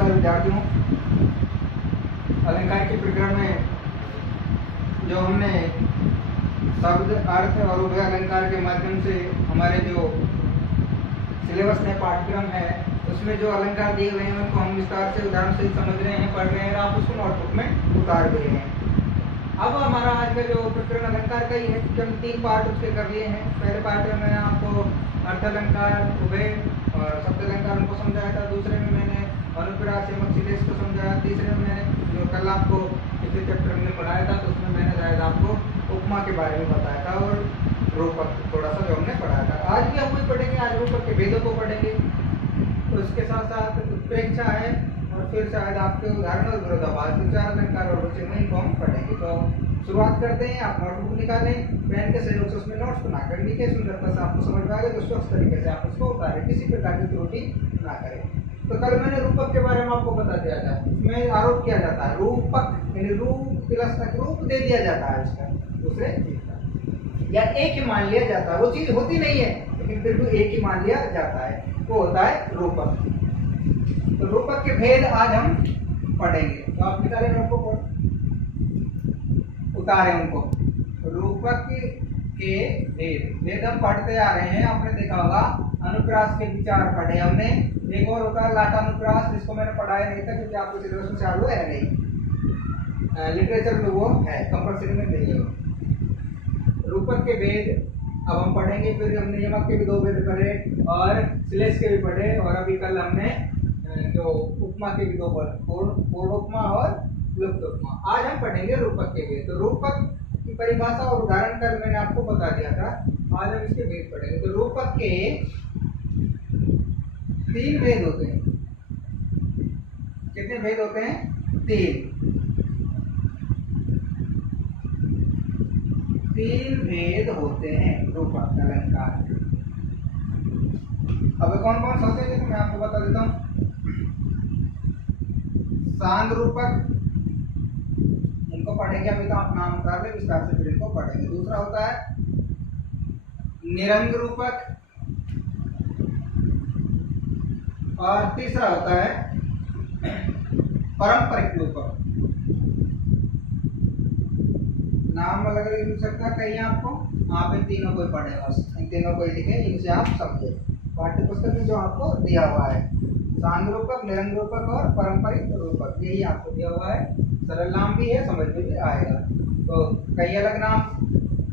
नमस्कार विद्यार्थियों। अलंकार के प्रकरण में जो हमने शब्द, अर्थ और उभय अलंकार के माध्यम से हमारे जो सिलेबस में पाठ्यक्रम है उसमें जो अलंकार दिए गए हैं उनको हम विस्तार से उदाहरण से समझ रहे हैं, पढ़ रहे हैं और आप उसको नोटबुक में उतार भी रहे हैं। अब हमारा आज का जो प्रकरण अलंकार का ही है, क्योंकि हम 3 पार्ट उसके कर लिए हैं। पहले पार्ट में मैंने आपको अर्थ अलंकार, उभय और शब्द अलंकार उनको समझाया था। दूसरे में मैंने अनुप्रास एवं सिलेश को समझाया। तीसरे में मैंने जो कल आपको पिछले चैप्टर में पढ़ाया था तो उसमें मैंने शायद आपको उपमा के बारे में बताया था और रूपक थोड़ा सा जो हमने पढ़ाया था। आज भी हम वही पढ़ेंगे, आज रूपक के भेदों को पढ़ेंगे। तो इसके साथ साथ उत्प्रेक्षा है और फिर शायद आपके उदाहरण और विरोधाभास, विचार अलंकार और विषय में इनको हम पढ़ेंगे। तो शुरुआत करते हैं। आप नोटबुक निकालें, पेन के सहयोग से उसमें नोट्स बना कर लिखे, सुंदरता से आपको समझ में आएगा तो स्वच्छ तरीके से आप उसको उतारें, किसी प्रकार की त्रुटि ना करें। तो कल मैंने रूपक के बारे में आपको बता दिया था। इसमें आरोप किया जाता है रूपक यानी रूप प्लस तक रूप दे दिया जाता है उसका दूसरे चीज का, या एक ही मान लिया जाता है। वो चीज होती नहीं है लेकिन फिर भी एक ही मान लिया जाता है, वो होता है रूपक। तो रूपक के भेद आज हम पढ़ेंगे। तो आप निकालें नोटबुक, उतारे उनको। रूपक के भेद हम पढ़ते आ रहे हैं। आपने देखा होगा अनुप्रास के विचार पढ़े हमने। एक और होता है लाटानुप्रास, जिसको मैंने पढ़ाया नहीं था क्योंकि आपको सिलेबस में चालू है नहीं, लिटरेचर में वो है, कंपल्सरी में नहीं है। रूपक के भेद अब हम पढ़ेंगे। फिर हमने यमक के भी 2 भेद पढ़े और श्लेष के भी पढ़े, और अभी कल हमने जो उपमा के भी 2 पढ़े, पूर्ण उपमा और लुप्त उपमा। आज हम पढ़ेंगे रूपक के भेद। तो रूपक की परिभाषा और उदाहरण कल मैंने आपको बता दिया था, आज हम इसके भेद पढ़ेंगे। तो रूपक के 3 भेद होते हैं। कितने भेद होते हैं? 3 भेद होते हैं रूपक अलंकार। अब कौन कौन से होते हैं मैं आपको बता देता हूं। सांग रूपक, इनको पढ़ेंगे अभी, तो आप नाम उतार ले, विस्तार से फिर इनको पढ़ेंगे। दूसरा होता है निरंग रूपक, और तीसरा होता है पारंपरिक रूपक। नाम अलग अलग लिख सकता है कहीं आपको, आप इन तीनों को पढ़े, बस इन तीनों को लिखे, इनसे आप समझे। पाठ्य पुस्तक में जो आपको दिया हुआ है सांग रूपक, निरंग रूपक और पारंपरिक रूपक, यही आपको दिया हुआ है। सरल नाम भी है, समझ में भी आएगा। तो कई अलग नाम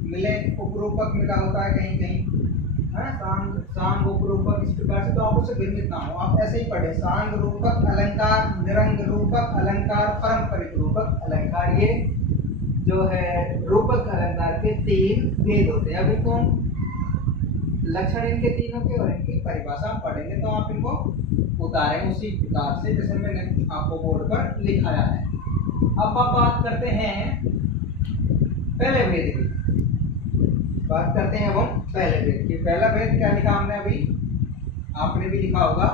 मिले, उपरूपक मिला होता है कहीं कहीं, सांग उपरूपक, इस प्रकार से। तो आप उसे भिन्न ना हो, आप ऐसे ही पढ़े सांग रूपक अलंकार, निरंग रूपक अलंकार, पारंपरिक रूपक अलंकार। ये जो है रूपक अलंकार के 3 भेद होते हैं। अभी तो लक्षण इनके तीनों के और इनकी परिभाषा हम पढ़ेंगे। तो आप इनको उतारें उसी प्रकार से जैसे मैंने आपको बोर्ड पर लिखाया है। अब आप बात करते हैं पहले भेद की। बात करते हैं अब पहले भेद की। पहला भेद क्या लिखा हमने अभी, आपने भी लिखा होगा।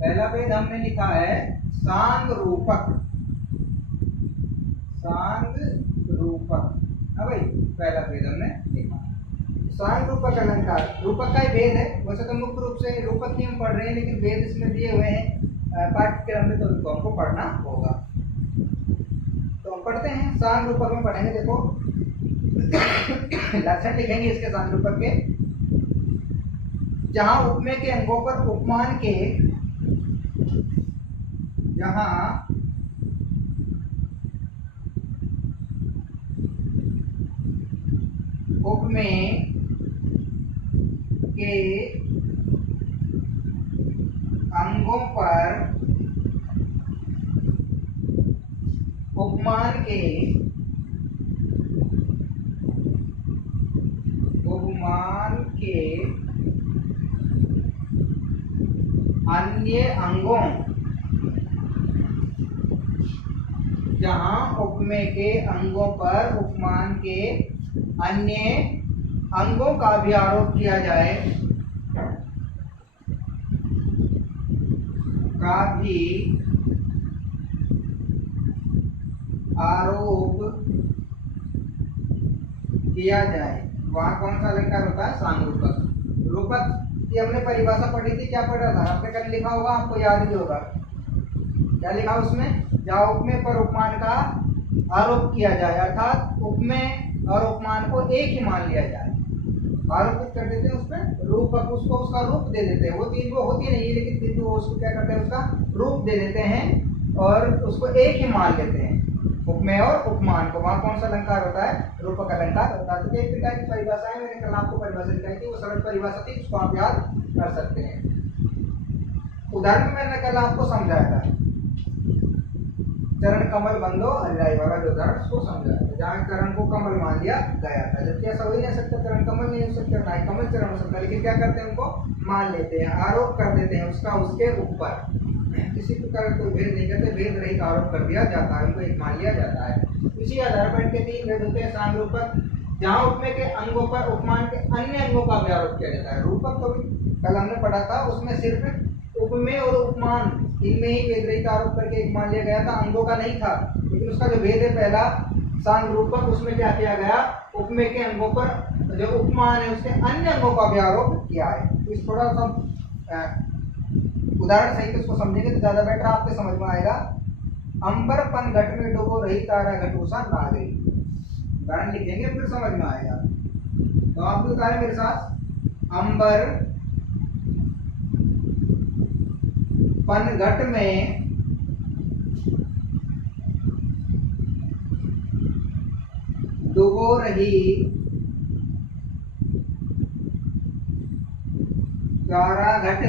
पहला भेद हमने लिखा है सांग रूपक। सांग रूपक, हाँ भाई, पहला भेद हमने लिखा सांग रूपक अलंकार। रूपक का ही भेद है। वैसे तो मुख्य रूप से रूपक ही हम पढ़ रहे हैं, लेकिन भेद इसमें दिए हुए हैं पाठ्यक्रम में, तो इनको हमको पढ़ना होगा। तो हम पढ़ते हैं, सांग रूपक में पढ़ेंगे। देखो लक्षण लिखेंगे इसके सांग रूपक के। जहां उपमेय के अंगों पर उपमान के, जहां उपमेय के अंगों पर उपमान के अन्य अंगों, जहां उपमेय के अंगों पर उपमान के अन्य अंगों का भी आरोप किया जाए, वहां कौन सा अलंकार होता है? सांग रूपक। रूपक की हमने परिभाषा पढ़ी थी, क्या पढ़ा था आपने? कल लिखा होगा, आपको याद ही होगा। क्या लिखा उसमें, जहाँ उपमेय पर उपमान का आरोप किया जाए, अर्थात उपमेय और उपमान को एक ही मान लिया जाए। आरोपित कर देते हैं उसमें रूपक, उसको उसका रूप दे देते हैं। वो चीज वो होती नहीं है, लेकिन फिर भी वो उसको क्या करते हैं, उसका रूप दे देते हैं और उसको एक ही मान लेते हैं। उपमेय और उपमान को, वहां कौन सा अलंकार होता है, रूपक अलंकार होता है। तो एक प्रकार की परिभाषा है, मैंने कल आपको परिभाषा दिखाई थी, वो सरल परिभाषा थी, उसको आप याद कर सकते हैं। उदाहरण मैंने कल आपको समझाया था, चरण कमल बंदो अनुयायी वाला जो उदाहरण, उसको समझाया था, जहाँ चरण को कमल मान लिया गया था। जबकि ऐसा हो ही नहीं सकता, चरण कमल नहीं हो सकता, ना ही कमल चरण हो सकता, लेकिन क्या करते हैं, उनको मान लेते हैं, आरोप कर देते हैं उसका उसके ऊपर। किसी प्रकार कोई भेद नहीं करते, भेद रहित आरोप कर दिया जाता है, उनको एक मान लिया जाता है। इसी आधार पर इनके तीन भेद होते हैं। सांग रूपक, जहाँ उपमेय के अंगों पर उपमान के अन्य अंगों का भी आरोप किया जाता है। रूपक तो भी कल हमने पढ़ा था, उसमें सिर्फ उपमेय और उपमान इनमें ही भेद रहित आरोप करके एक मान लिया गया था, अंगों का नहीं था। लेकिन उसका जो भेद है पहला सांग रूपक, उसमें क्या किया गया, उपमेय के अंगों पर जो उपमान है उसके अन्य अंगों का भी आरोप किया है। तो इस थोड़ा सा उदाहरण सहित उसको समझेंगे तो ज्यादा बेटर आपके समझ में आएगा। अंबर पन घट में डूबो रही तारा घटूसा ना गई, उदाहरण लिखेंगे फिर समझ में आएगा। तो आप भी उतारे मेरे साथ, अंबर पन घट में डूबो रही तारा घट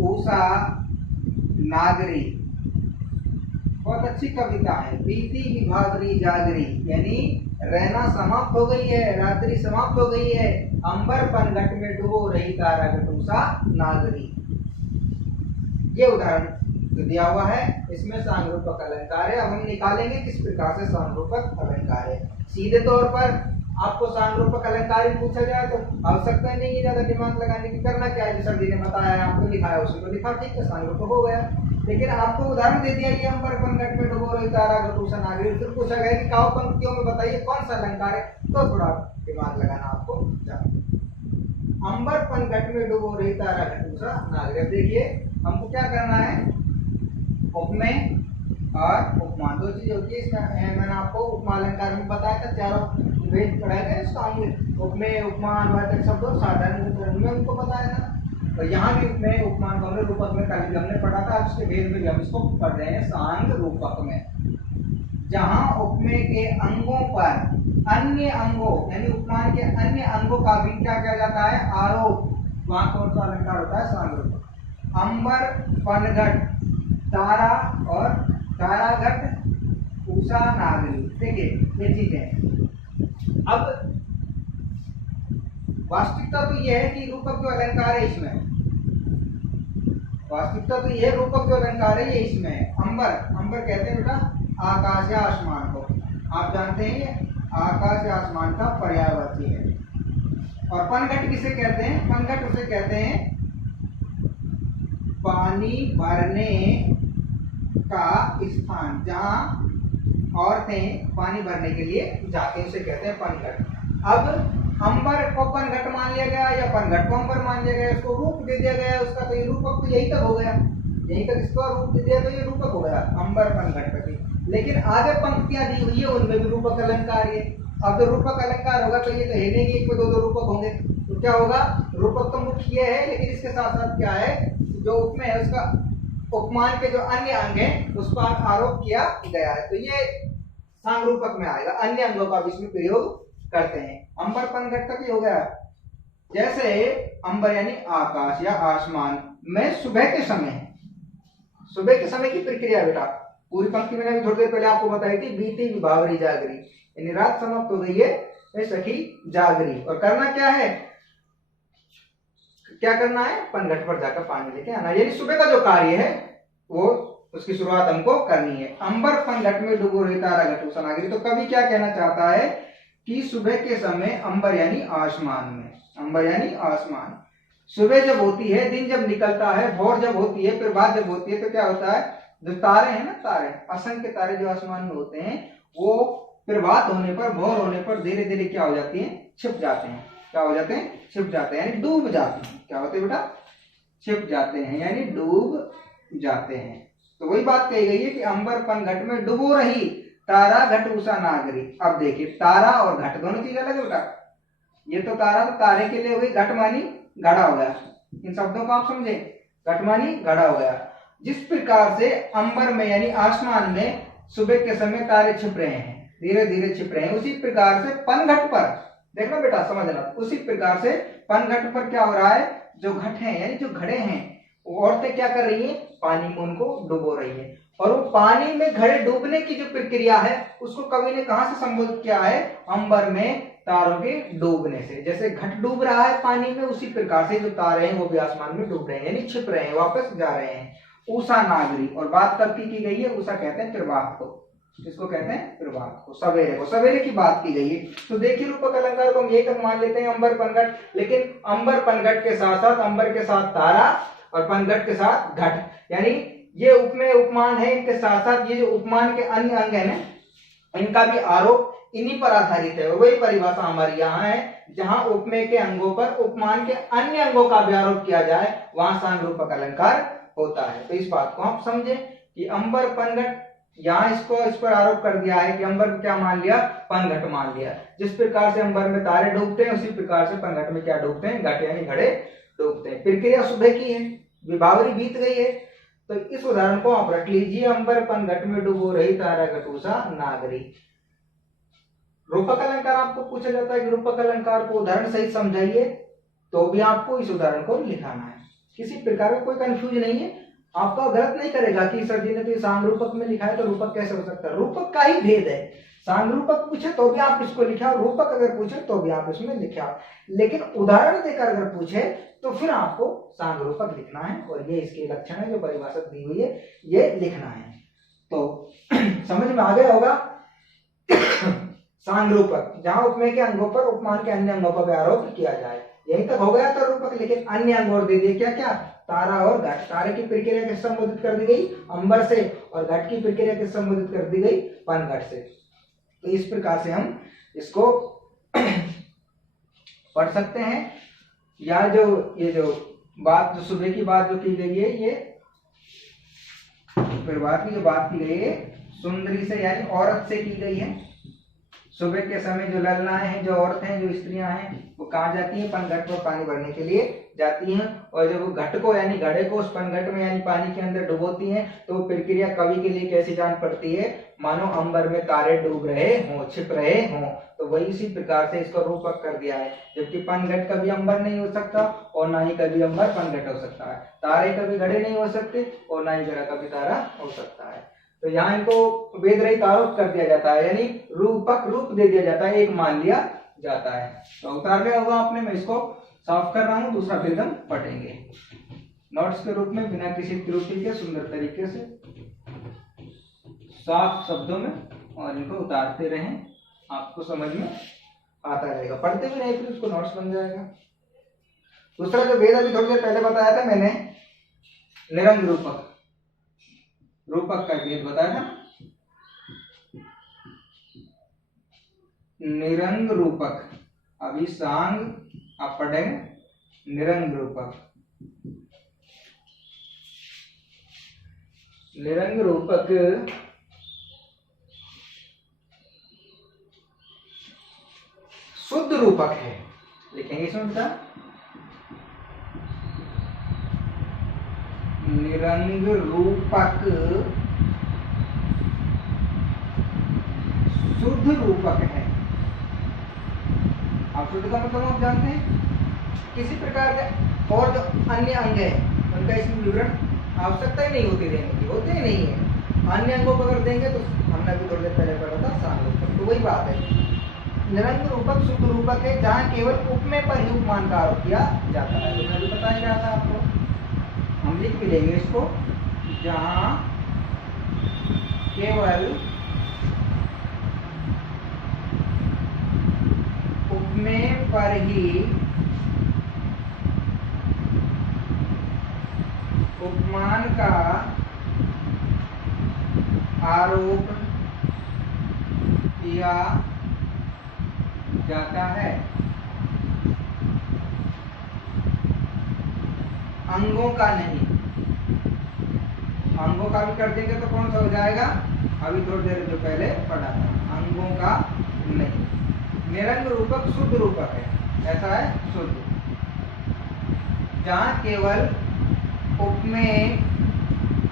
उषा नागरी। बहुत अच्छी कविता है। बीती विभागरी जागरी, यानी रहना समाप्त हो गई है, रात्रि समाप्त हो गई है, अंबर पन घट में डूबो रही तारा घट उषा नागरी। ये उदाहरण जो दिया हुआ है, इसमें सांग रूपक अलंकार है। अब हम निकालेंगे किस प्रकार से सांग रूपक अलंकार है। सीधे तौर पर आपको सांग रूपक अलंकार ही पूछा जाए तो आवश्यकता नहीं है ज्यादा दिमाग लगाने की। करना क्या है, सर जी ने बताया, आपको लिखाया, उसी को लिखा, ठीक है, सांग रूपक हो गया। लेकिन आपको उदाहरण दे दिया कि अंबर पन घट में डूबो रही तारा घट उषा नागरी, फिर पूछा गया कि काव्य पंक्तियों में बताइए कौन सा अलंकार है, तो थोड़ा दिमाग लगाना आपको चाहिए। अंबर पन घट में डूबो रही तारा घट उषा नागरी। देखिए हमको क्या करना है, उपमेय और उपमान दो चीज होती है इसमें। मैंने आपको उपमा अलंकार में बताया था, चारों भेद पढ़ाए थे इसका, उपमेय उपमान वाचक शब्द और साधारण में उनको बताया था। तो यहाँ भी उपमेय उपमान को हमने रूपक में कल भी हमने पढ़ा था, उसके भेद में भी हम इसको पढ़ रहे हैं सांग रूपक में। जहाँ उपमेय के अंगों पर अन्य अंगों यानी उपमान के अन्य अंगों का भी क्या किया जाता है, आरोप, वहां कौन सा अलंकार होता है, सांग रूपक। अंबर पनघट तारा और तारा घट उषा नागरी, देखिए ये चीजें। अब वास्तविकता तो यह है कि रूपक जो अलंकार है इसमें, वास्तविकता तो यह रूपक जो अलंकार है ये इसमें है। अंबर, अंबर कहते हैं बेटा आकाश या आसमान को, आप जानते हैं ये आकाश या आसमान का पर्यायवाची है। और पनघट किसे कहते हैं, पनघट उसे कहते हैं पानी भरने का स्थान, जहां औरतें पानी भरने के लिए जाते हैं, उसे कहते हैं पनघट। अब अंबर को पनघट मान लिया गया या पनघट को अंबर मान लिया गया, उसको रूप दे दिया गया उसका, तो ये रूपक तो यही तक हो गया, यही तक इसका रूप दे दिया तो ये रूपक हो गया अंबर पनघट का। लेकिन आगे पंक्तियां दी हुई है उनमें भी रूपक अलंकार है। अब जो रूपक अलंकार होगा तो ये तो है नहीं कि एक में दो रूपक होंगे, तो क्या होगा, रूपक तो मुख्य है, लेकिन इसके साथ साथ क्या है, जो उपमेय है उसका उपमान के जो अन्य अंग है उस पर आरोप किया गया है, तो ये सांग रूपक में आएगा। अन्य अंगों का भी इसमें प्रयोग करते हैं। अंबर पनघट तक ही हो गया। जैसे अंबर यानी आकाश या आसमान में सुबह के समय, सुबह के समय की प्रक्रिया बेटा पूरी पंक्ति मैंने अभी थोड़ी देर पहले आपको बताई थी, बीती विभावरी जागरी, यानी रात समाप्त हो गई है, सखी जागरी। और करना क्या है, क्या करना है, पनघट पर जाकर पानी लेके आना, यानी सुबह का जो कार्य है वो उसकी शुरुआत हमको करनी है। अंबर पनघट में डूबो रही तारा घट उषा नागरी, तो कवि क्या कहना चाहता है कि सुबह के समय अंबर यानी आसमान में, अंबर यानी आसमान, सुबह जब होती है, दिन जब निकलता है, भोर जब होती है, फिर बाद जब होती है, तो क्या होता है, जो तारे हैं ना, तारे, असंख्य तारे जो आसमान में होते हैं, वो प्रभात होने पर, भोर होने पर धीरे धीरे क्या हो जाती हैं, छिप जाते हैं। क्या हो जाते हैं, छिप जाते हैं, यानी डूब जाते हैं। क्या होते हैं बेटा, छिप जाते हैं, यानी डूब जाते हैं। तो वही बात कही गई है कि अंबर पन घट में डूबो रही तारा घट उषा नागरी। अब देखिए तारा और घट दोनों चीज अलग है बेटा। ये तो तारा तो तारे के लिए हुई, घट मानी घड़ा हो गया। इन शब्दों को आप समझे, घट मानी घड़ा हो गया। जिस प्रकार से अंबर में यानी आसमान में सुबह के समय तारे छिप रहे हैं, धीरे धीरे छिप रहे हैं, उसी प्रकार से पनघट पर देखना बेटा, समझना, उसी प्रकार से पनघट पर क्या हो रहा है, जो घट है यानी जो घड़े हैं, वो औरतें क्या कर रही हैं, पानी में उनको डुबो रही है। और वो पानी में घड़े डूबने की जो प्रक्रिया है उसको कवि ने कहां से संबोधित किया है, अंबर में तारों के डूबने से। जैसे घट डूब रहा है पानी में, उसी प्रकार से जो तारे हैं वो भी आसमान में डूब रहे हैं, यानी छिप रहे हैं, वापस जा रहे हैं। उषा नागरी, और बात कब की गई है, उषा कहते हैं प्रभात को, जिसको कहते हैं प्रभात को, सवेरे को, सवेरे की बात की गई है। तो देखिए रूपक अलंकार को हम ये तक मान लेते हैं अंबर पनघट, लेकिन अंबर पनघट के साथ साथ अंबर के साथ तारा और पनघट के साथ घट, यानी ये उपमेय उपमान है, इनके साथ साथ ये जो उपमान के अन्य अंग है ना, इनका भी आरोप इन्हीं पर आधारित है। और वही परिभाषा हमारी यहाँ है, जहां उपमेय के अंगों पर उपमान के अन्य अंगों का भी आरोप किया जाए, वहां सांगरूपक अलंकार होता है। तो इस बात को आप समझे कि अंबर पनघट, यहाँ इसको इस पर आरोप कर दिया है कि अंबर क्या मान लिया, पनघट मान लिया। जिस प्रकार से अंबर में तारे डूबते हैं, उसी प्रकार से पनघट में क्या डूबते हैं, घट यानी घड़े डूबते हैं। प्रक्रिया सुबह की है, विभावरी बीत गई है। तो इस उदाहरण को आप रख लीजिए, अंबर पनघट में डूबो रही तारा घट उषा नागरी। रूपक अलंकार आपको पूछा जाता है कि रूपक अलंकार को उदाहरण सहित समझाइए, तो भी आपको इस उदाहरण को लिखाना है। किसी प्रकार का कोई कंफ्यूज नहीं है, आपका गलत नहीं करेगा कि सर जी ने तो सांगरूपक में लिखा है तो रूपक कैसे हो सकता है। रूपक का ही भेद है, सांगरूपक पूछे तो भी आप इसको लिखा, रूपक अगर पूछे तो भी आप इसमें लिखा, लेकिन उदाहरण देकर अगर पूछे तो फिर आपको सांगरूपक लिखना है। और ये इसके लक्षण है जो परिभाषा दी हुई है, ये लिखना है। तो समझ में आ गया होगा। सांगरूपक, जहां उपमेय के अंगों पर उपमान के अन्य अंगों पर भी आरोप किया जाए, यही तक हो गया था रूपक। लेकिन अन्य अंग और दे दिए, क्या क्या, तारा और घट। तारे की प्रक्रिया किस संबोधित कर दी गई, अंबर से, और घट की प्रक्रिया किस संबोधित कर दी गई, पनघट से। तो इस प्रकार से हम इसको पढ़ सकते हैं। या जो ये जो बात, जो सुबह की बात जो की गई है, ये प्रभात की जो बात की गई है, सुंदरी से यानी औरत से की गई है। सुबह के समय जो ललनाएं हैं, जो औरतें हैं, जो स्त्रियां हैं, वो कहाँ जाती हैं, पनघट पर पानी भरने के लिए जाती हैं। और जब वो घट को यानी घड़े को उस पनघट में यानी पानी के अंदर डुबोती हैं, तो वो प्रक्रिया कवि के लिए कैसी जान पड़ती है, मानो अंबर में तारे डूब रहे हों, छिप रहे हों। तो वही इसी प्रकार से इसको रूपक कर दिया है। जबकि पनघट कभी अंबर नहीं हो सकता, और ना ही कभी अंबर पनघट हो सकता है। तारे कभी घड़े नहीं हो सकते, और ना ही घड़ा कभी तारा हो सकता है। तो यहाँ इनको वेद रहित आरोप कर दिया जाता है, यानी रूपक रूप दे दिया जाता है, एक मान लिया जाता है। तो उतार लिया होगा आपने, मैं इसको साफ कर रहा हूं, दूसरा फिर हम पढ़ेंगे नोट्स के रूप में, बिना किसी त्रुटि के सुंदर तरीके से साफ शब्दों में, और इनको उतारते रहें, आपको समझ में आता रहेगा। पढ़ते भी नहीं फिर उसको नोट्स बन जाएगा। दूसरा जो वेद अभी थोड़ी देर पहले बताया था मैंने, निरंग रूपक, रूपक का भेद बताया था। निरंग रूपक, अभी सांग आप पढ़ेंगे, निरंग रूपक। निरंग रूपक शुद्ध रूपक है, लिखेंगे इसमें बेटा, निरंग रूपक शुद्ध रूपक है। आप शुद्ध का मतलब आप जानते हैं, किसी प्रकार के और जो अन्य अंग है उनका इसमें विवरण आवश्यकता ही नहीं होती देने की, होते ही नहीं है। अन्य अंगों को अगर देंगे तो हमने अभी थोड़ी देर पहले पढ़ा था सांगरूपक, तो वही बात है। निरंग रूपक शुद्ध रूपक है, जहाँ केवल उपमेय पर ही उपमान का आरोप किया जाता है। तो मैं भी बता ही रहा था आपको, हम लिख भी लेंगे इसको, जहां केवल उपमेय पर ही उपमान का आरोप किया जाता है, अंगों का नहीं। अंगों का भी कर देंगे तो कौन सा हो जाएगा, अभी थोड़ी देर जो पहले पढ़ा था, अंगों का नहीं। निरंग रूपक शुद्ध रूपक है, ऐसा है शुद्ध, जहाँ केवल उपमेय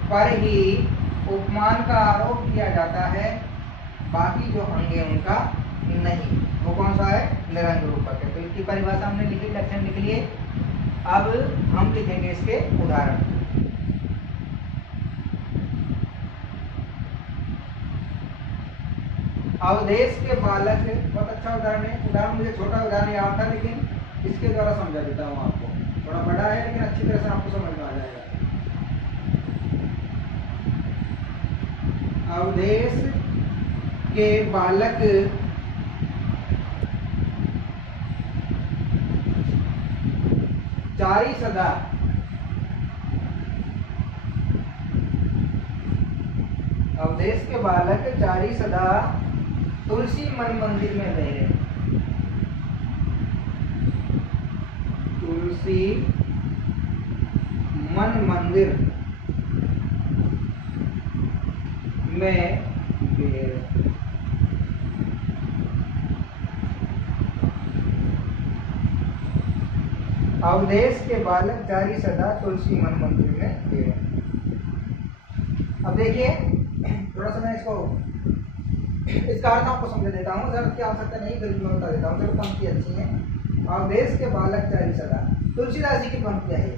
पर ही उपमान का आरोप किया जाता है, बाकी जो अंग है उनका नहीं, वो कौन सा है, निरंग रूपक है। तो इसकी परिभाषा हमने लिखी, लक्षण लिख लिए। अब हम लिखेंगे इसके उदाहरण। अवधेश के बालक, बहुत अच्छा उदाहरण है। उदाहरण मुझे छोटा उदाहरण याद था, लेकिन इसके द्वारा समझा देता हूँ आपको। थोड़ा बड़ा है लेकिन अच्छी तरह से आपको समझ में आ जाएगा। अवधेश के बालक चारी सदा अवधेश के बालक चारी सदा तुलसी मन मंदिर में रहे। तुलसी मन मंदिर में अवधेश के बालक चारी सदा तुलसी मन मंदिर में रहे। अब देखिए थोड़ा सा मैं इसका अर्थ आपको समझ देता हूँ, जरूरत की आवश्यकता नहीं, फिर मैं बता देता हूँ। चलो पंक्ति अच्छी है। अवधेश के बालक चारी सदा, तुलसीदास जी की पंक्तियाँ है।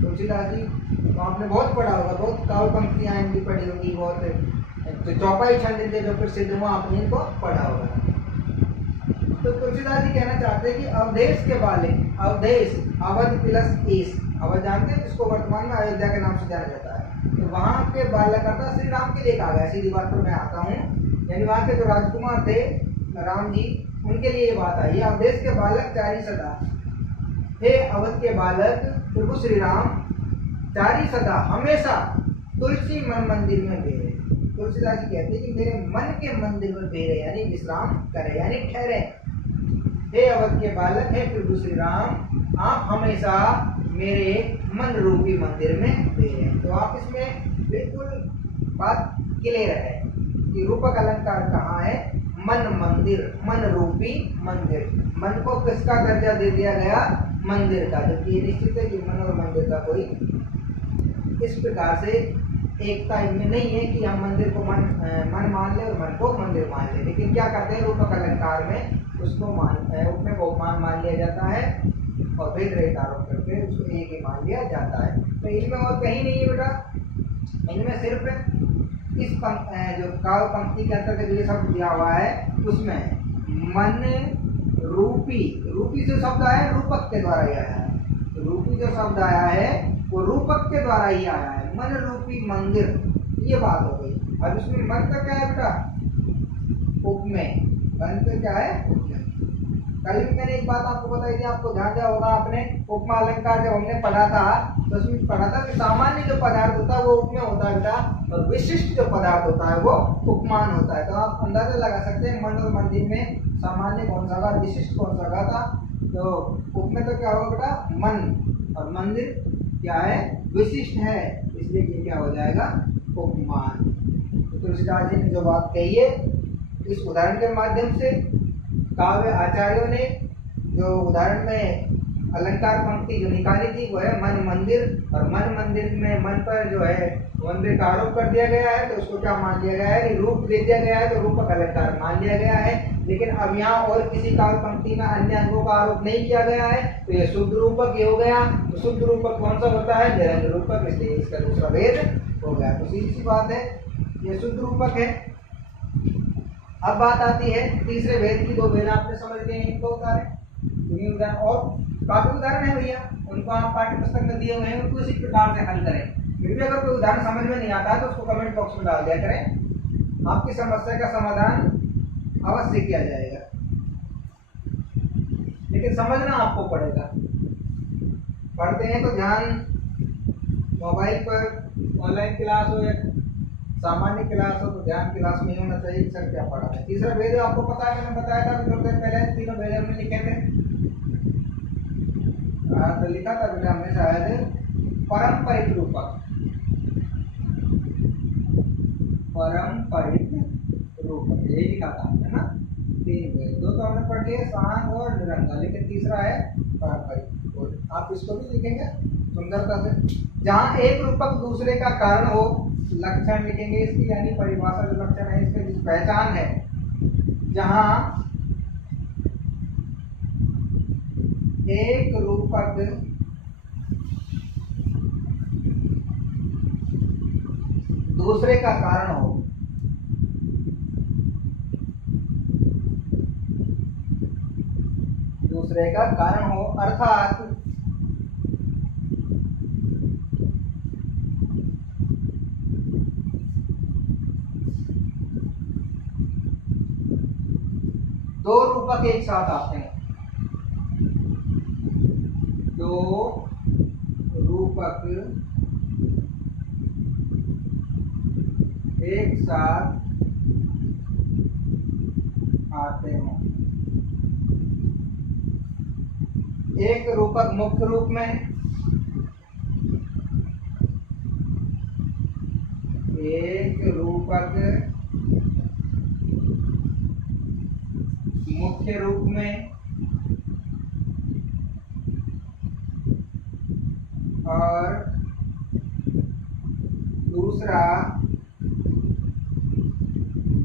तुलसीदास जी तो आपने बहुत पढ़ा होगा, बहुत काव्य पंक्तियाँ इनकी पढ़ी होगी, बहुत तो चौपाई छंद के जो प्रसिद्ध हुआ आपने इनको पढ़ा होगा। तो तुलसीदास जी कहना चाहते हैं कि अवधेश के बालक, अवधेश अवध प्लस ईश, अवध जानते हैं जिसको वर्तमान में अयोध्या के नाम से जाना जाता है। तो वहाँ के बालक अर्थात श्री राम के लिए कहा गया, सीधी बात पर मैं आता हूँ, यानी वहाँ के जो राजकुमार थे राम जी, उनके लिए ये बात आई। अवधेश के बालक चारी सदा, हे अवध के बालक प्रभु श्री राम चारी सदा हमेशा तुलसी मन मंदिर में बेरे। तुलसीदास जी कहते हैं कि मेरे मन के मंदिर में बेरे, यानी विश्राम करे, यानी ठहरे। हे अवध के बालक, हे प्रभु श्री राम, आप हमेशा मेरे मन रूपी मंदिर में बेरे। तो आप इसमें बिल्कुल बात क्लियर है कि रूपक अलंकार कहाँ है, मन मंदिर, मन रूपी मंदिर। मन को किसका दर्जा दे दिया गया, मंदिर का, जबकि ये निश्चित है कि मन और मंदिर का कोई इस प्रकार से एकता इनमें नहीं है कि हम मंदिर को मन मान ले और मन को मंदिर मान ले। लेकिन क्या करते हैं, रूपक अलंकार में उसको उपमेय को उपमान मान लिया जाता है और भेद रहित आरोप करके उसको एक ही मान लिया जाता है। तो इनमें और कहीं नहीं है बेटा, इनमें सिर्फ इस जो काव्य पंक्ति के अंतर्गत जो शब्द दिया हुआ है उसमें मन रूपी, रूपी जो शब्द आया है रूपक के द्वारा ही आया है। रूपी जो शब्द आया है वो रूपक के द्वारा ही आया है, मन रूपी मंदिर, ये बात हो गई। अब इसमें मन का क्या है बेटा, उपमेय। मन का क्या है, उपमेय। कल भी मैंने एक बात आपको बताई थी, आपको ध्यान दिया होगा आपने, उपमा अलंकार जब हमने पढ़ा था तो उसमें पढ़ा था कि सामान्य जो पदार्थ होता है वो उपमेय होता है बेटा, और विशिष्ट जो पदार्थ होता है वो उपमान होता है। तो आप अंदाजा लगा सकते हैं मन और मंदिर में सामान्य कौन सा था, विशिष्ट कौन सा था। तो उपमेय तो क्या होगा बेटा, मन, और मंदिर क्या है, विशिष्ट है, इसलिए ये क्या हो जाएगा, उपमान। तो तुलसीदास जी ने जो बात कही है इस उदाहरण के माध्यम से, काव्य आचार्यों ने जो उदाहरण में अलंकार पंक्ति जो निकाली थी वो है मन मंदिर, और मन मंदिर में मन पर जो है मंदिर का आरोप कर दिया गया है, तो उसको क्या मान लिया गया है, रूप दे दिया गया है, तो रूपक अलंकार मान लिया गया है। लेकिन अब यहाँ और किसी काव्य पंक्ति में अन्य अंगों का आरोप नहीं किया गया है, तो ये शुद्ध रूपक ये हो गया। तो शुद्ध रूपक कौन सा होता है, निरंग रूपक, इसलिए इसका दूसरा भेद हो गया। तो सीधी सी बात है, ये शुद्ध रूपक है। अब बात आती है तीसरे भेद की। दो भेद आपने समझ लिए, इनको उदाहरण और काफी उदाहरण है भैया, उनको आप पाठ्य पुस्तक में दिए हुए हैं, उनको इसी प्रकार से हल करें। फिर भी अगर कोई उदाहरण समझ में नहीं आता है तो उसको कमेंट बॉक्स में डाल दिया करें, आपकी समस्या का समाधान अवश्य किया जाएगा। लेकिन समझना आपको पड़ेगा। पढ़ते हैं तो ध्यान मोबाइल पर, ऑनलाइन क्लास हो या सामान्य क्लास हो, तो ध्यान क्लास में ही होना चाहिए कि सर क्या पढ़ा है। तीसरा भेद आपको पता है, मैंने बताया था थोड़ी देर पहले, तीनों भेद हमने लिखे थे। तो लिखा था बेटा हमने शायद पारंपरिक रूपक, पारंपरिक रूपक, यही लिखा था, है ना। तीन हुए, दो तो हमने पढ़ लिए सांग और निरंगा, लेकिन तीसरा है पारंपरिक। और आप इसको भी लिखेंगे सुंदरता से। जहाँ एक रूपक दूसरे का कारण हो, लक्षण लिखेंगे इसकी, यानी परिभाषा जो लक्षण है इसके, जिस पहचान है। जहाँ एक रूपक दूसरे का कारण हो, दूसरे का कारण हो, अर्थात दो रूपक एक साथ आते हैं, दो रूपक एक साथ आते हैं। एक रूपक मुख्य रूप में, एक रूपक मुख्य रूप में और दूसरा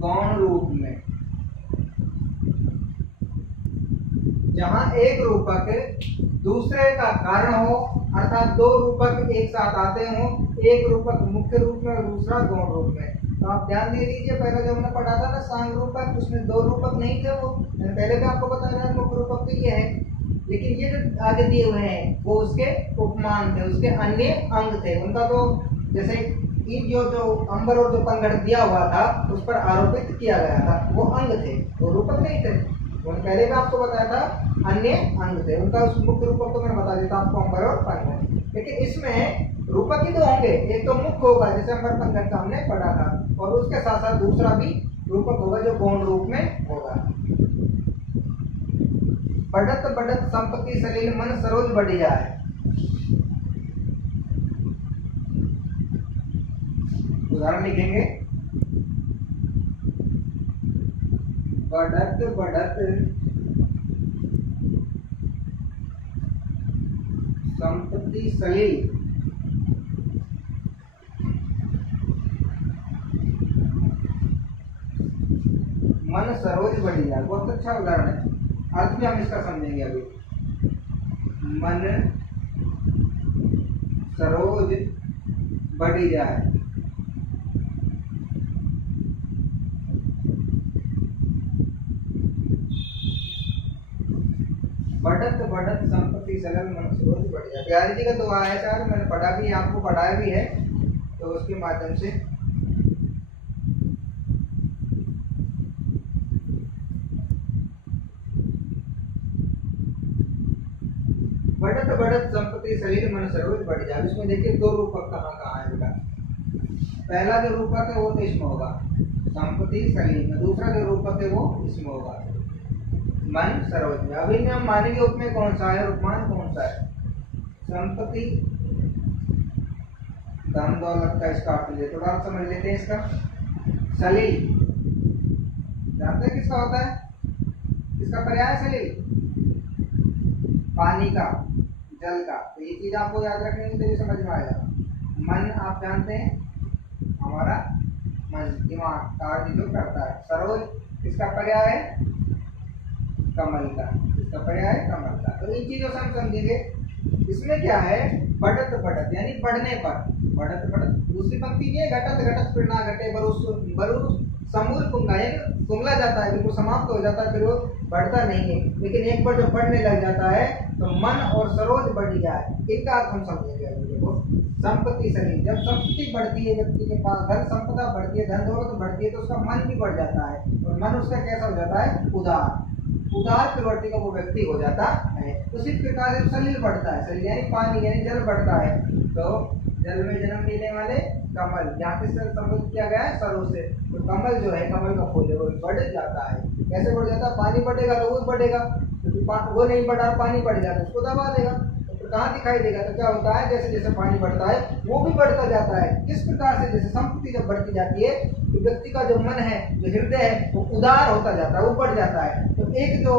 गौण रूप में। जहां एक रूपक दूसरे का कारण हो, अर्थात दो रूपक एक साथ आते हो, एक रूपक मुख्य रूप में और दूसरा गौण रूप में। तो आप ध्यान दे दीजिए, पहले जो हमने पढ़ा था ना सांग रूपक, उसमें दो रूपक नहीं थे, वो मैंने पहले भी आपको बताया मुख्य रूपक तो ये है, लेकिन ये जो आगे दिए हुए हैं वो उसके उपमान थे, उसके अन्य अंग थे। उनका तो जैसे इन जो अंबर और जो पंगड़ दिया हुआ था उस पर आरोपित किया गया था, वो अंग थे, वो रूपक नहीं थे। मैंने पहले भी आपको बताया था अन्य अंग थे उनका। उस मुख्य रूपक तो मैं बता देता आपको, अंबर और पंगड़। लेकिन इसमें रूपक ही दो होंगे, एक तो मुख्य होगा जैसे अंबर पंगड़ का हमने पढ़ा था, और उसके साथ साथ दूसरा भी रूपक होगा जो गौण रूप में होगा। बढ़त बढ़त संपत्ति सलील मन सरोज बढ़ जाए। उदाहरण लिखेंगे, बढ़त बढ़त संपत्ति सलील मन सरोज बढ़ जाए। बहुत अच्छा उदाहरण है, अर्थ भी हम इसका समझेंगे अभी। मन सरोज बढ़ी जाए। बढ़त बढ़त संपत्ति सलल मन सरोज बढ़ जाए। बिहारी जी का तो आया सर, मैंने पढ़ा भी, आपको पढ़ाया भी है, तो उसके माध्यम से बढ़त बढ़त संपत्ति सलील मन सरोज बढ़ जाए। इसमें देखिए दो रूपक कहाँ कहाँ है बेटा। पहला जो रूपक है वो तो इसमें होगा संपत्ति सलील में, दूसरा जो रूपक है वो इसमें होगा मन सरोज में। अभी हम मानेंगे उपमेय कौन सा है, उपमान कौन सा है। संपत्ति धन दौलत का इसका अर्थ ले, थोड़ा आप समझ लेते हैं इसका। सलील जानते हैं किसका होता है, किसका पर्याय सलील, पानी का, जल का। तो ये चीज आपको याद रखनी है, तो ये समझ में आएगा। मन आप जानते हैं हमारा मन दिमाग कार्य जो करता है। सरोज इसका पर्याय है कमल का, इसका पर्याय है कमल का। तो इन चीजों से हम समझेंगे। इसमें क्या है, बढ़त बढ़त यानी बढ़ने पर, बढ़त बढ़त। दूसरी पंक्ति ये घटत घटत फिर ना घटे बरु समूल कुंगा, यानी कुंगला जाता है, बिल्कुल समाप्त हो जाता है, फिर वो बढ़ता नहीं है। लेकिन एक बार जब बढ़ने लग जाता है तो मन और सरोज बढ़ जाए, इनका अर्थ हम समझेंगे। देखो संपत्ति सलील, जब संपत्ति बढ़ती है व्यक्ति के पास, धन संपदा बढ़ती है, धन दौलत बढ़ती है, तो उसका मन भी बढ़ जाता है, और मन उसका कैसा हो जाता है, उदार, उदार प्रवृत्ति का वो व्यक्ति हो जाता है। उसी प्रकार से सलील बढ़ता है, सलील यानी पानी यानी जल बढ़ता है। तो जल में जन्म लेने वाले कमल, यहाँ किससे संबोधित किया गया है, सरोज से। तो कमल जो है, कमल का फूल है, वो बढ़ जाता है। कैसे बढ़ जाता है, पानी बढ़ेगा तो वो बढ़ेगा, क्योंकि वो नहीं बढ़ा पानी बढ़ जाता है, उसको दबा देगा। तो तो कहाँ दिखाई देगा? तो क्या होता है, जैसे जैसे पानी बढ़ता है वो भी बढ़ता जाता है। किस प्रकार से? जैसे संपत्ति जब बढ़ती जाती है तो व्यक्ति का जो मन है, जो हृदय है, वो उदार होता जाता है, वो बढ़ जाता है। तो एक जो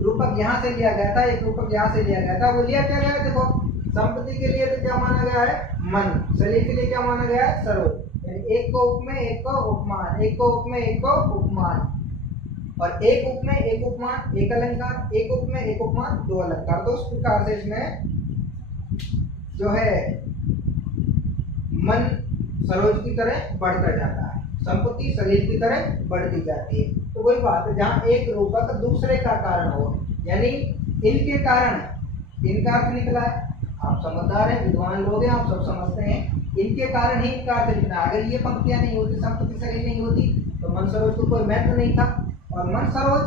रूपक यहाँ से लिया गया था, एक रूपक यहाँ से लिया गया था, वो लिया क्या गया है? देखो, संपत्ति के लिए तो क्या माना गया है? मन। शरीर के लिए क्या माना गया है? सरोज। यानी एक को उपमेय, एक को उपमान, एक को उपमेय, एक को उपमान, और एक उपमेय, एक उपमान, एक अलंकार, एक उपमेय, एक उपमान, दो अलंकार। तो उस प्रकार से इसमें जो है मन सरोज की तरह बढ़ता जाता है, संपत्ति शरीर की तरह बढ़ती जाती है। तो वही बात है, जहाँ एक रूपक दूसरे का कारण हो, यानी इनके कारण, इनका अर्थ निकला है। आप समझदार हैं, विद्वान लोग हैं, आप सब समझते हैं, इनके कारण ही इनका अर्थ लिखना। अगर ये पंक्तियां नहीं होती, संपत्ति शरीर नहीं होती, तो मन सरोज को कोई महत्व नहीं था, और मन सरोज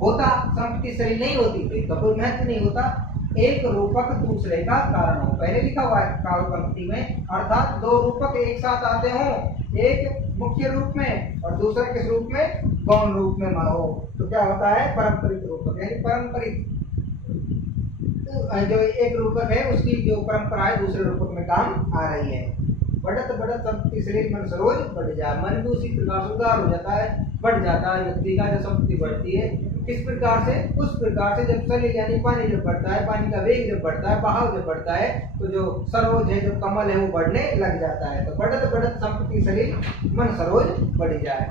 होता, संपत्ति शरीर नहीं होती, तो इसका कोई महत्व नहीं होता। एक रूपक दूसरे का कारण हो, पहले लिखा हुआ है काव्य पंक्ति में, अर्थात दो रूपक एक साथ आते हों, एक मुख्य रूप में और दूसरा किस रूप में? गौण रूप में हो, तो क्या होता है? पारंपरिक रूपक। यानी पारंपरिक जो एक रूपक है उसकी जो परंपरा है दूसरे रूपक में काम आ रही है। बढ़त बढ़त संपत्ति शरीर मन सरोज बढ़ जाए, मन भी उसी प्रकार से उदार हो जाता है, बढ़ जाता है। व्यक्ति का जो संपत्ति बढ़ती है किस प्रकार से? उस प्रकार से जब शरीर यानी पानी जब बढ़ता है, पानी का वेग जब बढ़ता है, बहाव जब बढ़ता है, तो जो सरोज है, जो कमल है, वो बढ़ने लग जाता है। तो बढ़त बढ़त संपत्ति शरीर मन सरोज बढ़ जाए।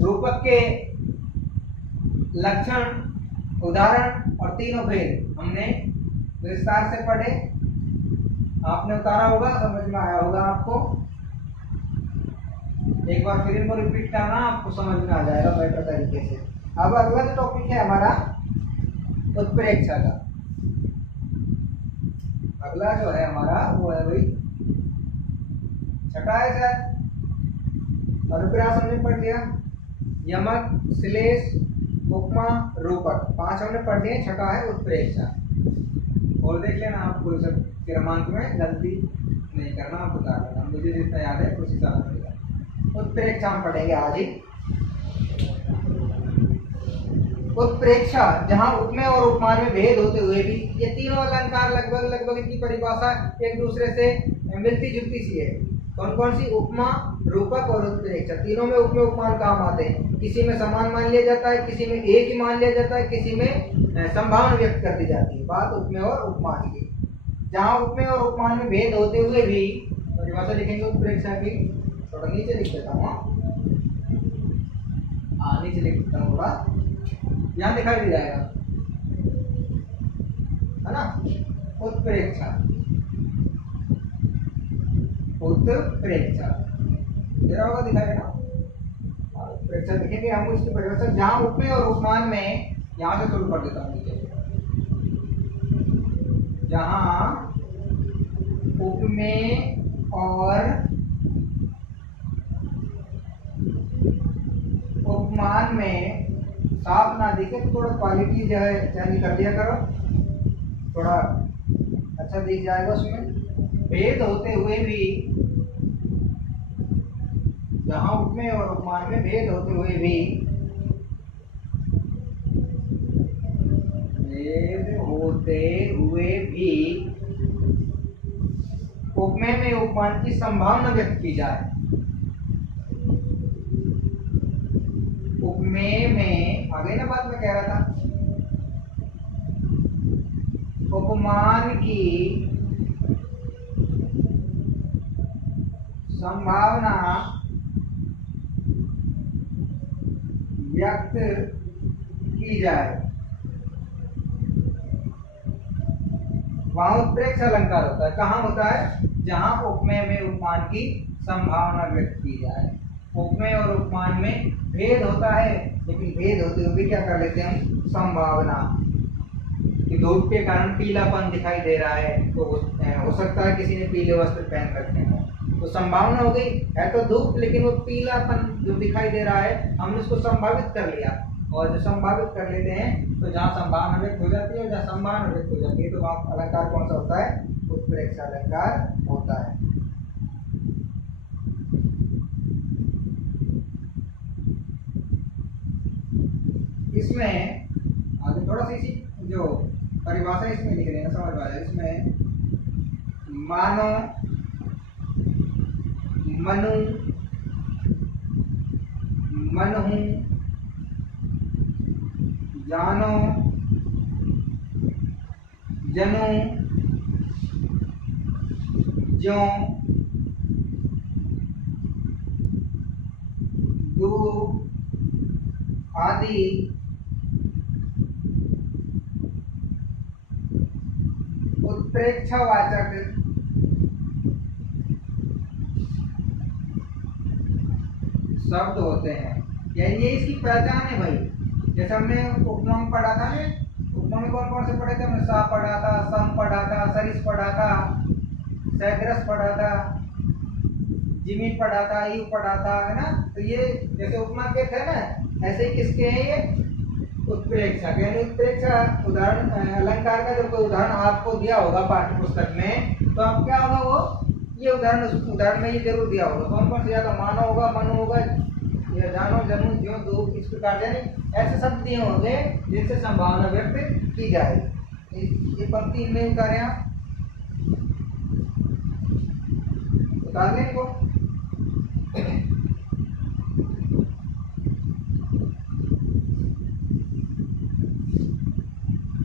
रूपक के लक्षण, उदाहरण और तीनों भेद हमने विस्तार से पढ़े, आपने उतारा होगा, समझ में आया होगा आपको। एक बार फिर इनको रिपीट करना, आपको समझ में आ जाएगा बेटर तरीके से। अब अगला जो टॉपिक है हमारा उत्प्रेक्षा का, अगला जो है हमारा वो है भाई छठा है सर, अनुप्रास हमने पढ़ लिया, यमक, श्लेष, उपमा, रूपक, 5 हमने पढ़ लिए, छठा है उत्प्रेक्षा। और देख लेना, आपको सब क्रमांक में गलती नहीं करना, आप बता देना, मुझे जितना याद है उस हिसाब से। उत्प्रेक्षा हम पढ़ेंगे आज ही। उत्प्रेक्षा, जहाँ उपमेय और उपमान में भेद होते हुए भी ये तीनों अलंकार लगभग लगभग इनकी परिभाषा एक दूसरे से मिलती जुलती सी है। कौन कौन सी? उपमा, रूपक और उत्प्रेक्षा। तीनों में उपमेय उपमान काम आते हैं। किसी में समान मान लिया जाता है, किसी में एक ही मान लिया जाता है, किसी में संभावना व्यक्त कर दी जाती है। बात उपमेय और उपमान की। जहाँ उपमेय और उपमान में भेद होते हुए भी परिभाषा लिखेंगे उत्प्रेक्षा की, थोड़ा नीचे लिख देता हूँ, नीचे लिख देता हूँ, थोड़ा यहाँ दिखाई दे जाएगा, है ना? उत्प्रेक्षा, उत्प्रेक्षा तेरा होगा, दिखाएगा। उत्प्रेक्षा देखेंगे हम इसकी परिभाषा। जहाँ उपमेय और उपमान में, यहाँ से शुरू कर देता हूँ नीचे, जहाँ उपमेय और उपमान में साफ ना दिखे तो थोड़ा क्वालिटी जो है चेंज कर दिया करो, थोड़ा अच्छा दिख जाएगा उसमें। भेद होते हुए भी, जहाँ उपमेय और उपमान में भेद होते हुए भी, भेद होते हुए भी उपमेय में उपमान की संभावना व्यक्त की जाए। उपमेय में आगे ना बात में कह रहा था, उपमान की संभावना व्यक्त की जाए, वहां उत्प्रेक्षा अलंकार होता है। कहाँ होता है? जहां उपमेय में उपमान की संभावना व्यक्त की जाए। उपमेय और उपमान में भेद होता है, लेकिन भेद होते हुए क्या कर लेते हैं हम? संभावना कि धूप के कारण पीलापन दिखाई दे रहा है, तो हो सकता है किसी ने पीले वस्त्र पहन रखे हैं, तो संभावना हो गई है तो धूप, लेकिन वो पीलापन जो दिखाई दे रहा है हमने उसको संभावित कर लिया। और जो संभावित कर लेते हैं तो जहाँ संभावना व्यक्त हो जाती है और जहाँ संभावना व्यक्त हो जाती है तो वहाँ अलंकार कौन सा होता है? उत्प्रेक्षा अलंकार होता है। इसमें आगे थोड़ा सी इसी जो परिभाषा इसमें लिख रहे हैं समझ में आ जाए। इसमें मानो, मनु, मनहु, जानो, जनु, ज्यों, दू आदि उत्प्रेक्षावाचक शब्द होते हैं। यानी ये इसकी पहचान है भाई। जैसे हमने उपमा में पढ़ा था ना, उपमा में कौन कौन से पढ़े थे हमने? सा पढ़ा था, सम पढ़ा था, सरिस पढ़ा था, सैग्रस पढ़ा था, जिमिन पढ़ा था, यू पढ़ा था, है ना। तो ये जैसे उपमा के थे ना, ऐसे ही किसके हैं ये? उत्प्रेक्षा। यानी उत्प्रेक्षा उदाहरण अलंकार का जब कोई उदाहरण आपको दिया होगा पाठ्य पुस्तक में, तो आप क्या होगा वो ये उदाहरण में ये जरूर दिया होगा। कौन कौन से ज्यादा? मानो होगा, मनु होगा, या जानो, जनु, ज्यों, दो, इस प्रकार यानी ऐसे शब्द दिए होंगे जिनसे संभावना व्यक्त की जाए। ये पंक्ति इनमें उतारे आप, उतार लें इनको।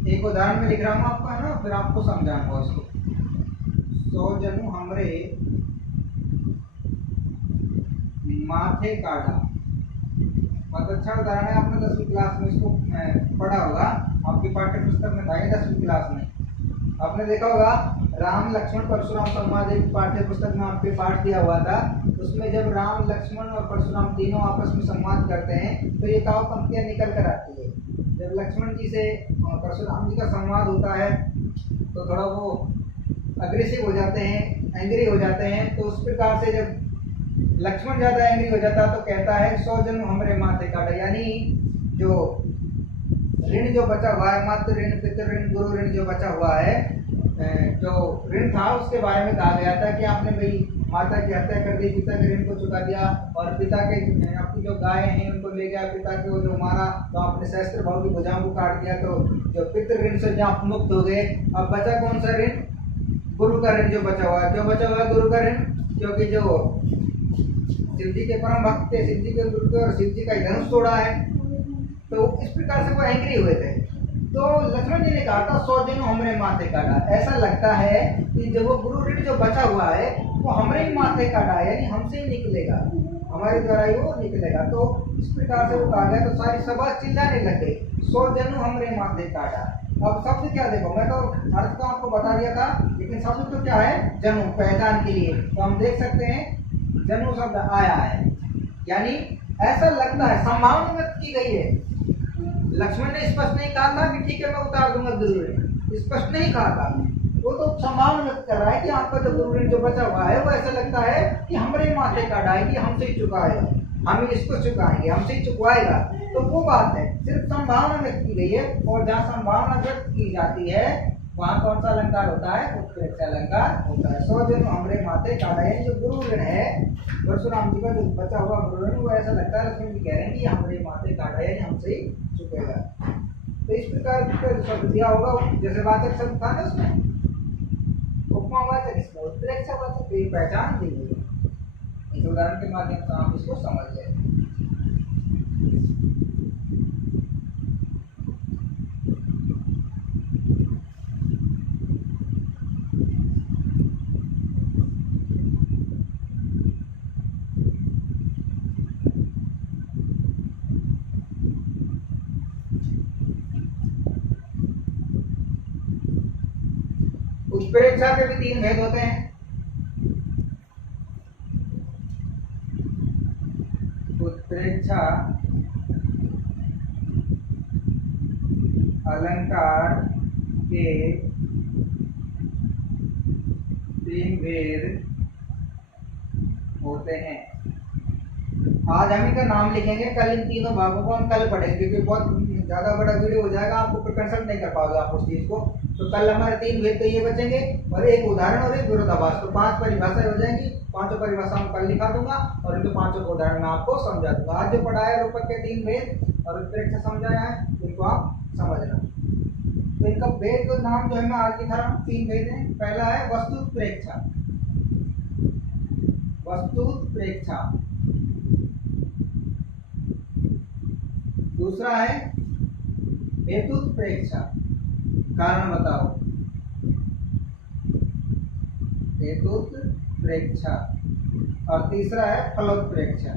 एक उदाहरण में लिख रहा हूँ आपका, है ना, फिर आपको समझाऊंगा उसको। सौ जनु हमरे माथे काढ़ा। बहुत अच्छा उदाहरण है, आपने 10वीं क्लास में इसको पढ़ा होगा, आपके पाठ्य पुस्तक में था 10वीं क्लास में। आपने देखा होगा राम लक्ष्मण परशुराम संवाद एक पाठ्य पुस्तक में आपके पाठ दिया हुआ था। उसमें जब राम, लक्ष्मण और परशुराम तीनों आपस में संवाद करते हैं तो ये काव पंक्तियां निकल कर आती है। जब लक्ष्मण जी से परशुराम जी का संवाद होता है तो थोड़ा वो अग्रेसिव हो जाते हैं, एंग्री हो जाते हैं। तो उस प्रकार से जब लक्ष्मण ज्यादा एंग्री हो जाता तो कहता है 100 जन्म हमरे माथे काटा। यानी जो ऋण जो बचा हुआ है, मातृ ऋण, पितृ ऋण, गुरु ऋण जो बचा हुआ है, जो ऋण था उसके बारे में कहा गया था कि आपने भाई माता की हत्या कर दी, पिता के ऋण को चुका दिया, और पिता के आपकी जो गाय हैं उनको ले गया, पिता को जो मारा तो आपने सहस्त्र भाव की भुजाओं को काट दिया, तो जो पितृ ऋण से आप मुक्त हो गए। अब बचा कौन सा ऋण? गुरु का ऋण जो बचा हुआ है। क्यों बचा हुआ है गुरु का ऋण? क्योंकि जो शिव जी के परम भक्त थे, शिव जी के गुरु थे और शिव जी का धनुष तोड़ा है, तो इस प्रकार से वो एंग्री हुए थे। तो लक्ष्मण जी ने कहा था 100 दिन हमरे माथे काटा। ऐसा लगता है कि जब वो गुरु ऋण जो बचा हुआ है वो हमरे ही माथे काटा, यानी हमसे ही निकलेगा, हमारे द्वारा ही वो निकलेगा। तो इस प्रकार से वो कहा गया। तो सारी सभा चिल्लाने लगे 100 जनु हमरे माथे काटा। अब शब्द क्या देखो, मैं तो अर्थ तो आपको बता दिया था, लेकिन शब्द तो क्या है? जनु, पहचान के लिए। तो हम देख सकते हैं जनु शब्द आया है, यानी ऐसा लगता है, संभावना व्यक्त की गई है। लक्ष्मण ने स्पष्ट नहीं कहा था कि ठीक है मैं उतार दूंगा गुरु ऋण, स्पष्ट नहीं कहा था। वो तो संभावना व्यक्त कर रहा है कि आपका जो गुरु ऋण जो बचा हुआ है वो ऐसा लगता है कि हमारे माथे काटा है, कि हमसे ही चुकाएगा, हम इसको चुकाएंगे, हमसे ही चुकवाएगा। तो वो बात है, सिर्फ संभावना व्यक्त की गई है। और जहाँ संभावना व्यक्त की जाती है वहाँ कौन सा अलंकार होता है? उत्प्रेक्षा अलंकार होता है। 100 जन हमरे माथे काटा, यानी जो गुरु ऋण है परशुराम जी का जो बचा हुआ गुरु ऋण, वो ऐसा लगता है लक्ष्मण जी कह रहे हैं कि हमारे माथे काटा, यानी हमसे ही चुकेगा। तो इस प्रकार का शब्द दिया होगा, जैसे वाचक शब्द था ना उसमें, उपमावाचक, इसमें उत्प्रेक्षावाचक, तो ये पहचान दी गई है। इस उदाहरण के माध्यम से आप इसको समझ लें। उत्प्रेक्षा के भी 3 भेद होते हैं। उत्प्रेक्षा अलंकार के 3 भेद होते हैं। आज हम इनका नाम लिखेंगे, कल इन तीनों भागों को हम कल पढ़ेंगे, क्योंकि बहुत ज़्यादा बड़ा वीडियो हो जाएगा, आपको फिर कंसल्ट नहीं कर पाओगे आप उस चीज़ को। तो कल हमारे 3 भेद तो ये बचेंगे, और एक उदाहरण और एक विरोधाभास। तो 5 परिभाषाएं हो जाएंगी, 5 परिभाषाओं कल लिखा दूंगा और इनके 5 उदाहरण मैं आपको समझा दूंगा। आज जो पढ़ा है रूपक के 3 भेद और उत्प्रेक्षा समझाया है, इनको आप समझना। तो इनका भेद का नाम जो है मैं आज दिखा रहा हूँ, 3 भेद हैं। पहला है वस्तुत्प्रेक्षा, वस्तुत्प्रेक्षा। दूसरा है हेतुत्प्रेक्षा, कारण बताओ, हेतुत्प्रेक्षा। और तीसरा है फलोत्प्रेक्षा,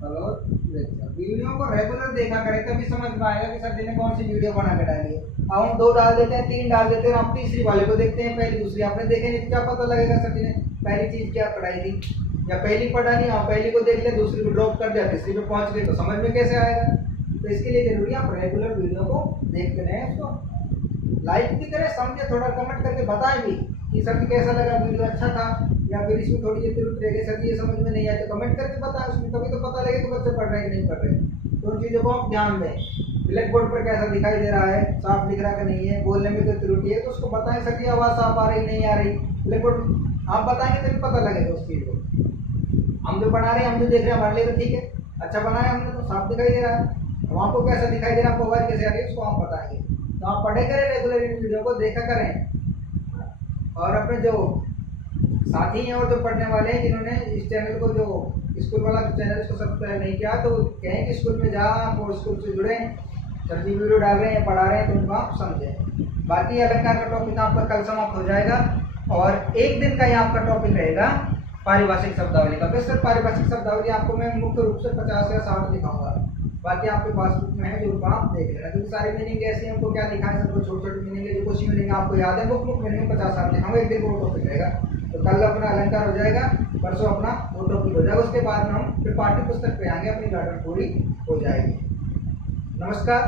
फलोत्प्रेक्षा। वीडियो को रेगुलर देखा करें तभी समझ में आएगा कि सर जी ने कौन सी वीडियो बना के डाली है। अब हम 2 डाल देते हैं, 3 डाल देते हैं, आप तीसरी वाले को देखते हैं, पहली दूसरी आपने देखे नहीं, क्या पता लगेगा सर जी ने पहली चीज क्या पढ़ाई थी, या पहली पढ़ा नहीं, आप पहली को देख ले, दूसरी को ड्रॉप कर दिया, तीसरी पे पहुंच गए, तो समझ में कैसे आएगा। तो इसके लिए जरूरी है आप रेगुलर वीडियो को देखते रहें, उसको लाइक भी करें, समझे, थोड़ा कमेंट करके बताएं भी कि सर जी कैसा लगा, वीडियो अच्छा था या फिर इसमें थोड़ी ये त्रुटि रह गई, सर जी ये समझ में नहीं आया, तो कमेंट करके बताएं, उसमें तभी तो पता लगे कि बच्चे पढ़ रहे हैं कि नहीं पढ़ रहे। तो उन चीज़ों को आप ध्यान दें। ब्लैक बोर्ड पर कैसा दिखाई दे रहा है, साफ दिख रहा कि नहीं है, बोलने में कोई त्रुटि है तो उसको बताएं, सर जी आवाज़ साफ आ रही नहीं आ रही। ब्लैक बोर्ड आप बताएंगे तभी पता लगेगा उस चीज़ को। हम जो बना रहे हैं, हम जो देख रहे हैं, हमारे लिए तो ठीक है, अच्छा बनाया हमने तो साफ दिखाई दे रहा है। हम आपको कैसा दिखाई दे रहा है, आपको आवाज़ कैसे आ रही है, उसको आप बताएंगे। तो आप पढ़े करें, रेगुलर इन वीडियो को देखा करें। और अपने जो साथी हैं और जो पढ़ने वाले हैं जिन्होंने इस चैनल को, जो स्कूल वाला चैनल इसको सब्सक्राइब नहीं किया, तो कहें कि स्कूल में जा, आप और स्कूल से जुड़े, सर जी वीडियो डाल रहे हैं, पढ़ा रहे हैं, तो उनको आप समझें। बाकी अलंकार का टॉपिक आपका कल समाप्त हो जाएगा और एक दिन का ही आपका टॉपिक रहेगा पारिभाषिक शब्दावली का। तो सिर्फ पारिभाषिक शब्दावली आपको मैं मुख्य रूप से 50 या 60 दिखाऊंगा, बाकी आपके पासबुक में है, जो आप देख लेना, क्योंकि सारी मीनिंग ऐसी है, उनको क्या लिखा है, सबको छोटे छोटे मीनिंग है, जो कुछ मीनिंग आपको याद है, बुक मीनिंग 50-60 लिखाऊंगा, एक दिन को टॉपिक रहेगा। तो कल अपना अलंकार हो जाएगा, परसों अपना वो टॉपिक हो जाएगा, उसके बाद में हम फिर पाठ्य पुस्तक पे आएंगे, अपनी गार्डन पूरी हो जाएगी। नमस्कार।